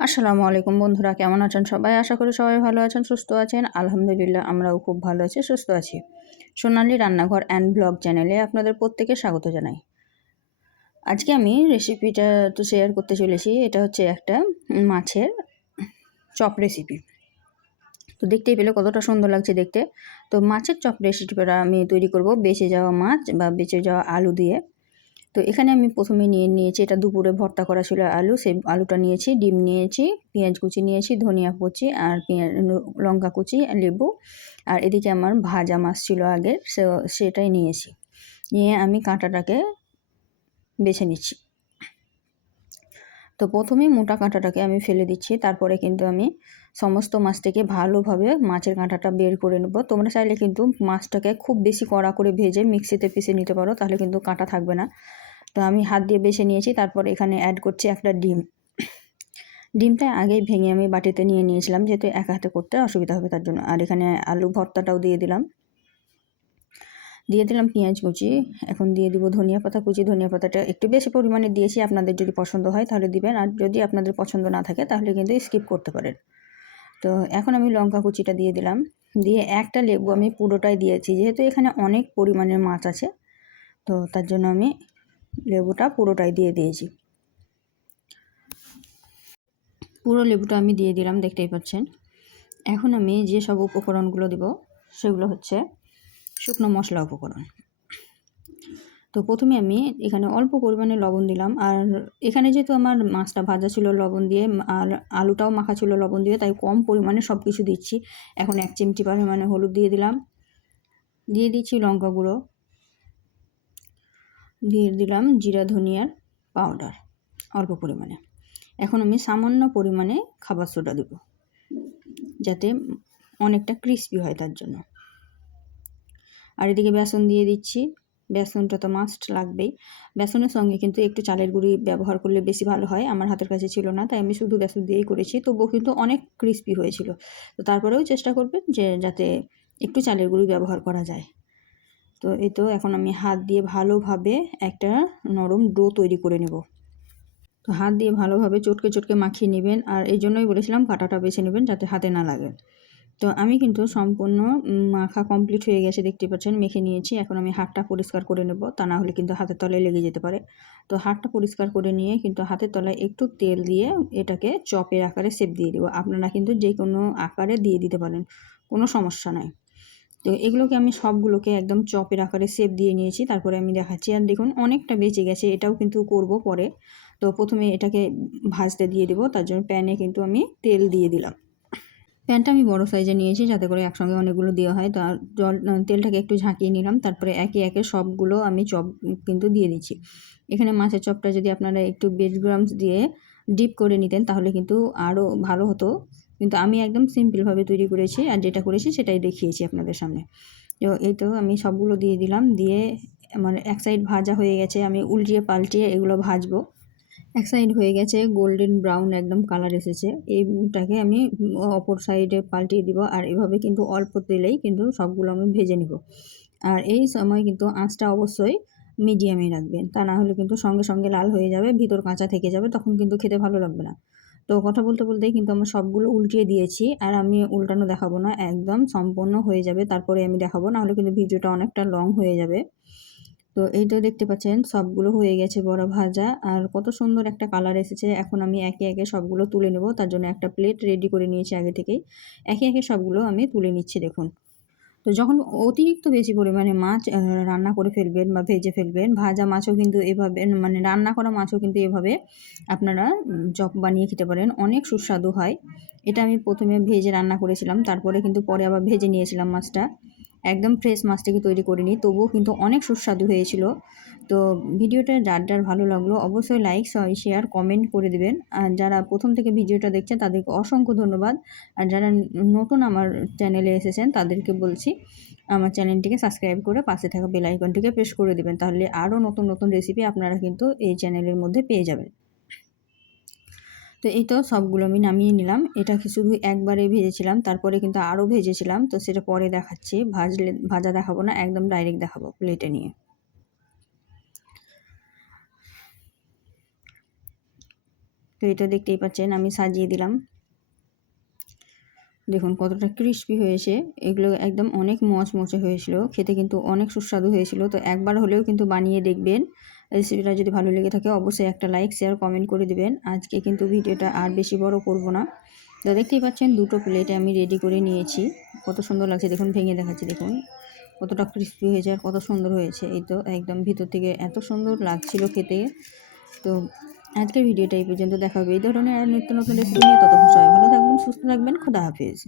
আসসালামু আলাইকুম বন্ধুরা, কেমন আছেন সবাই? আশা করি সবাই ভালো আছেন, সুস্থ আছেন। আলহামদুলিল্লাহ আমরাও খুব ভালো আছি, সুস্থ আছি। সোনালী রান্নাঘর অ্যান্ড ব্লগ চ্যানেলে আপনাদের প্রত্যেকে স্বাগত জানাই। আজকে আমি রেসিপিটা তো শেয়ার করতে চলেছি। এটা হচ্ছে একটা মাছের চপ রেসিপি। তো দেখতেই পেলে কতটা সুন্দর লাগছে দেখতে। তো মাছের চপ রেসিপিটা আমি তৈরি করব বেঁচে যাওয়া মাছ বা বেঁচে যাওয়া আলু দিয়ে। তো এখানে আমি প্রথমে নিয়েছি, এটা দুপুরে ভর্তা করা ছিল আলু, সেই আলুটা নিয়েছি, ডিম নিয়েছি, পেঁয়াজ কুচি নিয়েছি, ধনিয়া কুচি আর লঙ্কা কুচি, লেবু, আর এদিকে আমার ভাজা মাছ ছিল আগের, সেটাই নিয়েছি। নিয়ে আমি কাঁটাটাকে বেছে নিচ্ছি। তো প্রথমেই মোটা কাঁটাটাকে আমি ফেলে দিচ্ছি, তারপরে কিন্তু আমি সমস্ত মাছ থেকে ভালোভাবে মাছের কাঁটাটা বের করে নেব। তোমরা চাইলে কিন্তু মাছটাকে খুব বেশি কড়া করে ভেজে মিক্সিতে পিষে নিতে পারো, তাহলে কিন্তু কাঁটা থাকবে না। তো আমি হাত দিয়ে বেছে নিয়েছি। তারপর এখানে অ্যাড করছি একটা ডিম। ডিমটা আগেই ভেঙে আমি বাটিতে নিয়ে নিয়েছিলাম, যেহেতু একা হাতে করতে অসুবিধা হবে তার জন্য। আর এখানে আলু ভর্তাটাও দিয়ে দিলাম পেঁয়াজ কুচি। এখন দিয়ে দিব ধনিয়া পাতা কুচি। ধনিয়া পাতাটা একটু বেশি পরিমাণে দিয়েছি, আপনাদের যদি পছন্দ হয় তাহলে দিবেন, আর যদি আপনাদের পছন্দ না থাকে তাহলে কিন্তু স্কিপ করতে পারেন। তো এখন আমি লঙ্কা কুচিটা দিয়ে দিলাম, দিয়ে একটা লেবু আমি পুরোটাই দিয়েছি, যেহেতু এখানে অনেক পরিমাণের মাছ আছে, তো তার জন্য আমি লেবুটা পুরোটাই দিয়ে দিয়েছি। পুরো লেবুটা আমি দিয়ে দিলাম, দেখতেই পাচ্ছেন। এখন আমি যে সব উপকরণগুলো দেব সেগুলো হচ্ছে শুকনো মশলা উপকরণ। তো প্রথমে আমি এখানে অল্প পরিমাণে লবণ দিলাম, আর এখানে যেহেতু আমার মাছটা ভাজা ছিল লবণ দিয়ে, আর আলুটাও মাখা ছিল লবণ দিয়ে, তাই কম পরিমাণে সব কিছু দিচ্ছি। এখন 1 চিমটি পরিমাণে হলুদ দিয়ে দিলাম, দিয়ে দিচ্ছি লঙ্কা গুঁড়ো, দিয়ে দিলাম জিরা ধনিয়ার পাউডার অল্প পরিমাণে। এখন আমি সামান্য পরিমাণে খাবার সোডা দেব, যাতে অনেকটা ক্রিস্পি হয় তার জন্য। আর এদিকে বেসন দিয়ে দিচ্ছি। বেসনটা তো মাস্ট লাগবেই। বেসনের সঙ্গে কিন্তু একটু চালের গুঁড়ি ব্যবহার করলে বেশি ভালো হয়। আমার হাতের কাছে ছিল না, তাই আমি শুধু বেসন দিয়েই করেছি। তবুও কিন্তু অনেক ক্রিস্পি হয়েছিল। তো তারপরেও চেষ্টা করবেন যে যাতে একটু চালের গুঁড়ি ব্যবহার করা যায়। তো এই তো এখন আমি হাত দিয়ে ভালোভাবে একটা নরম ডো তৈরি করে নেব। তো হাত দিয়ে ভালোভাবে চটকে চটকে মাখিয়ে নেবেন, আর এই জন্যই বলেছিলাম কাঁটাটা বেছে নেবেন যাতে হাতে না লাগে। তো আমি কিন্তু সম্পূর্ণ মাখা কমপ্লিট হয়ে গেছে, দেখতে পাচ্ছেন, মেখে নিয়েছি। এখন আমি হাতটা পরিষ্কার করে নেব, তা না হলে কিন্তু হাতের তলায় লেগে যেতে পারে। তো হাতটা পরিষ্কার করে নিয়ে কিন্তু হাতের তলায় একটু তেল দিয়ে এটাকে চপের আকারে শেপ দিয়ে দেবো। আপনারা কিন্তু যে কোনো আকারে দিয়ে দিতে পারেন, কোনো সমস্যা নাই। তো এগুলোকে আমি সবগুলোকে একদম চপের আকারে শেপ দিয়ে নিয়েছি, তারপরে আমি দেখাচ্ছি। আর দেখুন অনেকটা বেঁচে গেছে, এটাও কিন্তু করব পরে। তো প্রথমে এটাকে ভাজতে দিয়ে দেবো, তার জন্য প্যানে কিন্তু আমি তেল দিয়ে দিলাম। প্যানটা আমি বড় সাইজে নিয়েছি, যাতে করে একসঙ্গে অনেকগুলো দেওয়া হয়। তো তেলটাকে একটু ঝাঁকিয়ে নিলাম, তারপরে একে একে সবগুলো আমি চপ কিন্তু দিয়ে দিচ্ছি। এখানে মাছের চপটা যদি আপনারা একটু ব্রেডক্রাম্বস দিয়ে ডিপ করে নিতেন তাহলে কিন্তু আরও ভালো হতো, কিন্তু আমি একদম সিম্পলভাবে তৈরি করেছি, আর যেটা করেছি সেটাই দেখিয়েছি আপনাদের সামনে। তো এই তো আমি সবগুলো দিয়ে দিলাম, দিয়ে মানে এক সাইড ভাজা হয়ে গেছে, আমি উল্টিয়ে পাল্টিয়ে এগুলো ভাজবো। এক সাইড হয়ে গেছে গোল্ডেন ব্রাউন একদম কালার এসেছে, এইটাকে আমি অপর সাইডে পাল্টিয়ে দিব। আর এভাবে কিন্তু অল্প তেলেই কিন্তু সবগুলো আমি ভেজে নিব। আর এই সময় কিন্তু আঁচটা অবশ্যই মিডিয়ামে রাখবেন, তা না হলে কিন্তু সঙ্গে সঙ্গে লাল হয়ে যাবে, ভিতর কাঁচা থেকে যাবে, তখন কিন্তু খেতে ভালো লাগবে না। তো কথা বলতে বলতেই কিন্তু আমরা সবগুলো উল্টিয়ে দিয়েছি, আর আমি উল্টানো দেখাবো না, একদম সম্পূর্ণ হয়ে যাবে তারপরে আমি দেখাবো, না হলে কিন্তু ভিডিওটা অনেকটা লং হয়ে যাবে। তো এই তো দেখতে পাচ্ছেন সবগুলো হয়ে গেছে বড়া ভাজা, আর কত সুন্দর একটা কালার এসেছে। এখন আমি একে একে সবগুলো তুলে নেব, তার জন্য একটা প্লেট রেডি করে নিয়েছি আগে থেকেই। একে একে সবগুলো আমি তুলে নিচ্ছি, দেখুন। তো যখন অতিরিক্ত বেশি পরিমাণে মাছ রান্না করে ফেলবেন বা ভেজে ফেলবেন, ভাজা মাছও কিন্তু এভাবে, মানে রান্না করা মাছও কিন্তু এভাবে আপনারা চপ বানিয়ে খেতে পারেন, অনেক সুস্বাদু হয়। এটা আমি প্রথমে ভেজে রান্না করেছিলাম, তারপরে কিন্তু পরে আবার ভেজে নিয়েছিলাম মাছটা, একদম ফ্রেশ মাছ থেকে তৈরি করিনি, তবুও কিন্তু অনেক সুস্বাদু হয়েছিল। তো ভিডিওটা যার যার ভালো লাগলো অবশ্যই লাইক শেয়ার কমেন্ট করে দেবেন। আর যারা প্রথম থেকে ভিডিওটা দেখছেন তাদেরকে অসংখ্য ধন্যবাদ। আর যারা নতুন আমার চ্যানেলে এসেছেন তাদেরকে বলছি আমার চ্যানেলটিকে সাবস্ক্রাইব করে পাশে থাকা বেল আইকনটিকে প্রেস করে দেবেন, তাহলে আরও নতুন নতুন রেসিপি আপনারা কিন্তু এই চ্যানেলের মধ্যে পেয়ে যাবেন। তো এই তো সবগুলো আমি নামিয়ে নিলাম। এটা শুধু একবারে ভেজেছিলাম, তারপরে কিন্তু আরও ভেজেছিলাম, তো সেটা পরে দেখাচ্ছি। ভাজা দেখাবো না, একদম ডাইরেক্ট দেখাবো প্লেটে নিয়ে। তো এটা দেখতেই পাচ্ছেন আমি সাজিয়ে দিলাম। দেখুন কতটা ক্রিস্পি হয়েছে, এগুলো একদম অনেক মচমচে হয়েছিল, খেতে কিন্তু অনেক সুস্বাদু হয়েছিল। তো একবার হলেও কিন্তু বানিয়ে দেখবেন। রেসিপিটা যদি ভালো লেগে থাকে অবশ্যই একটা লাইক, শেয়ার, কমেন্ট করে দেবেন। আজকে কিন্তু ভিডিওটা আর বেশি বড় করব না। তো দেখতেই পাচ্ছেন দুটো প্লেটে আমি রেডি করে নিয়েছি। কত সুন্দর লাগছে দেখুন, ভেঙে দেখাচ্ছি দেখুন কতটা ক্রিস্পি হয়েছে আর কত সুন্দর হয়েছে। এই তো একদম ভিতর থেকে এত সুন্দর লাগছিল খেতে। তো আজকের ভিডিওটা এই পর্যন্ত, দেখা হবে এই ধরনের আর নিত্য নতুন রেসিপি নিয়ে। ততক্ষণ সবাই ভালো থাকবেন, সুস্থ থাকবেন। খোদা হাফেজ।